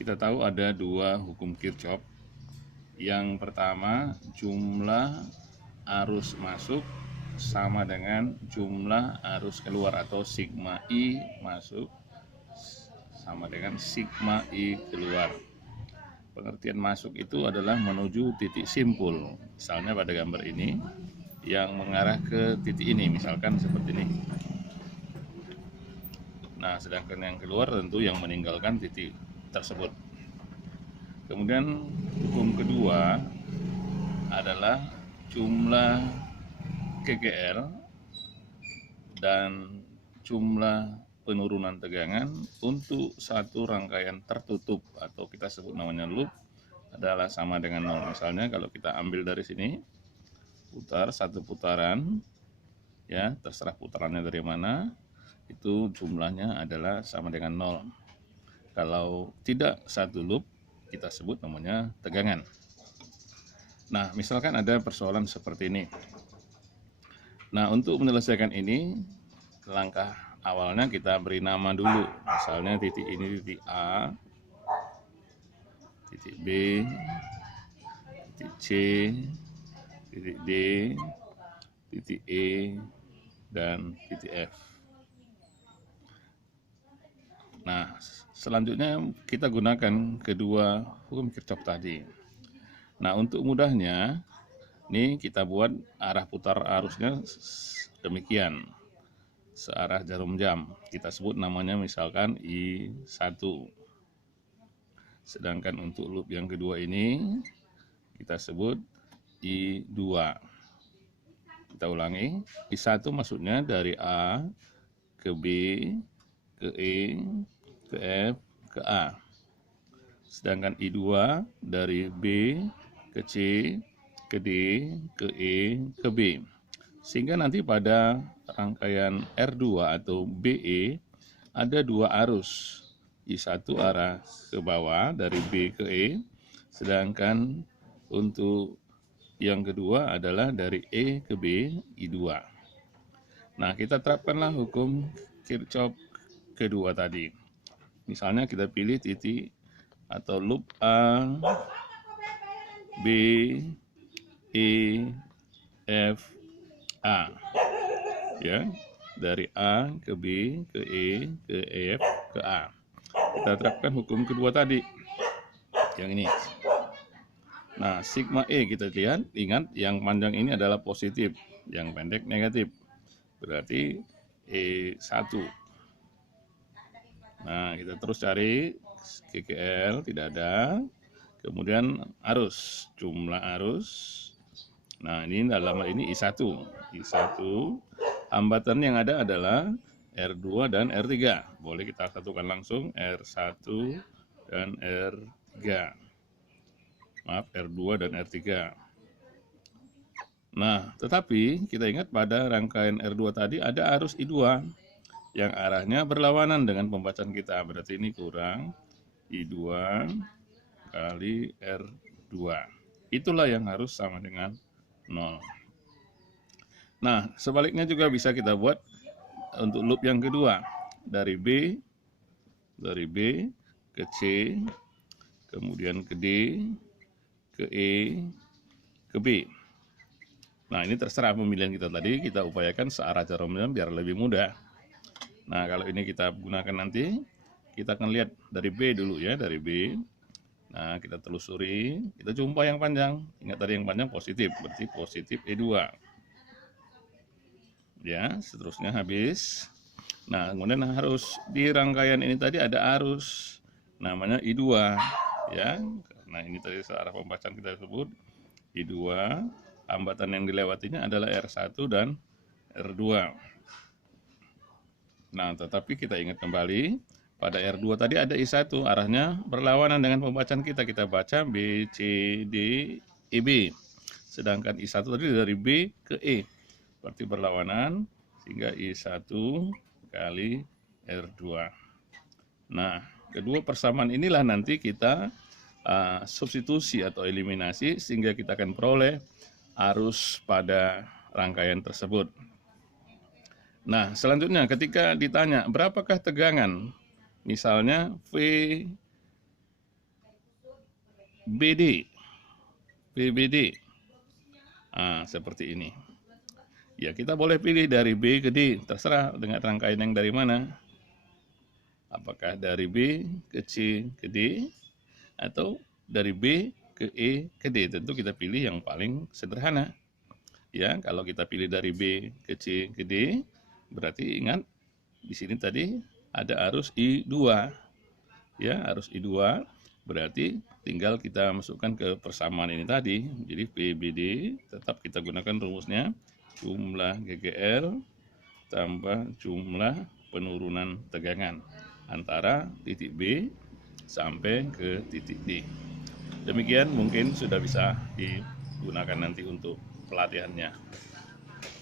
Kita tahu ada dua hukum Kirchhoff. Yang pertama, jumlah arus masuk sama dengan jumlah arus keluar, atau sigma I masuk sama dengan sigma I keluar. Pengertian masuk itu adalah menuju titik simpul. Misalnya pada gambar ini yang mengarah ke titik ini, misalkan seperti ini. Nah, sedangkan yang keluar tentu yang meninggalkan titik tersebut. Kemudian hukum kedua adalah jumlah KGR dan jumlah penurunan tegangan untuk satu rangkaian tertutup, atau kita sebut namanya loop, adalah sama dengan 0. Misalnya kalau kita ambil dari sini, putar satu putaran, ya terserah putarannya dari mana, itu jumlahnya adalah sama dengan 0. Kalau tidak satu loop, kita sebut namanya tegangan. Nah, misalkan ada persoalan seperti ini. Nah, untuk menyelesaikan ini, langkah awalnya kita beri nama dulu. Misalnya titik ini titik A, titik B, titik C, titik D, titik E, dan titik F. Nah, selanjutnya kita gunakan kedua hukum Kirchhoff tadi. Nah, untuk mudahnya, ini kita buat arah putar arusnya demikian, searah jarum jam. Kita sebut namanya misalkan I1. Sedangkan untuk loop yang kedua ini, kita sebut I2. Kita ulangi, I1 maksudnya dari A ke B, ke E, ke F, ke A. Sedangkan I2 dari B ke C, ke D, ke E, ke B. Sehingga nanti pada rangkaian R2 atau BE ada dua arus. I1 arah ke bawah dari B ke E, sedangkan untuk yang kedua adalah dari E ke B, I2. Nah, kita terapkanlah hukum Kirchhoff kedua tadi. Misalnya kita pilih titik atau loop A, B, E, F, A. Ya, dari A ke B, ke E, ke F, ke A. Kita terapkan hukum kedua tadi, yang ini. Nah, sigma E kita lihat, ingat yang panjang ini adalah positif, yang pendek negatif. Berarti E1. Nah, kita terus cari KGL, tidak ada. Kemudian arus, jumlah arus. Nah, ini dalam hal ini I1. I1, hambatan yang ada adalah R2 dan R3. Boleh kita satukan langsung, R1 dan R3. Maaf, R2 dan R3. Nah, tetapi kita ingat pada rangkaian R2 tadi ada arus I2 yang arahnya berlawanan dengan pembacaan kita. Berarti ini kurang I2 kali R2. Itulah yang harus sama dengan 0. Nah, sebaliknya juga bisa kita buat untuk loop yang kedua. Dari B ke C, kemudian ke D, ke E, ke B. Nah, ini terserah pemilihan kita tadi, kita upayakan searah jarum jam biar lebih mudah. Nah, kalau ini kita gunakan nanti, kita akan lihat dari B dulu ya, dari B. Nah, kita telusuri, kita jumpa yang panjang. Ingat tadi yang panjang positif, berarti positif E2. Ya, seterusnya habis. Nah, kemudian harus di rangkaian ini tadi ada arus, namanya I2. Ya, karena ini tadi searah pembacaan kita sebut I2. Hambatan yang dilewatinya adalah R1 dan R2. Nah, tetapi kita ingat kembali, pada R2 tadi ada I1, arahnya berlawanan dengan pembacaan kita. Kita baca B, C, D, E, B. Sedangkan I1 tadi dari B ke E. Berarti berlawanan, sehingga I1 kali R2. Nah, kedua persamaan inilah nanti kita substitusi atau eliminasi, sehingga kita akan peroleh arus pada rangkaian tersebut. Nah, selanjutnya ketika ditanya berapakah tegangan, misalnya V BD, PBD. Seperti ini. Ya, kita boleh pilih dari B ke D, terserah dengan rangkaian yang dari mana. Apakah dari B ke C ke D, atau dari B ke E ke D. Tentu kita pilih yang paling sederhana. Ya, kalau kita pilih dari B ke C ke D, berarti ingat di sini tadi ada arus I2. Ya, arus I2 berarti tinggal kita masukkan ke persamaan ini tadi. Jadi PBD tetap kita gunakan rumusnya jumlah GGR tambah jumlah penurunan tegangan antara titik B sampai ke titik D. Demikian mungkin sudah bisa digunakan nanti untuk pelatihannya.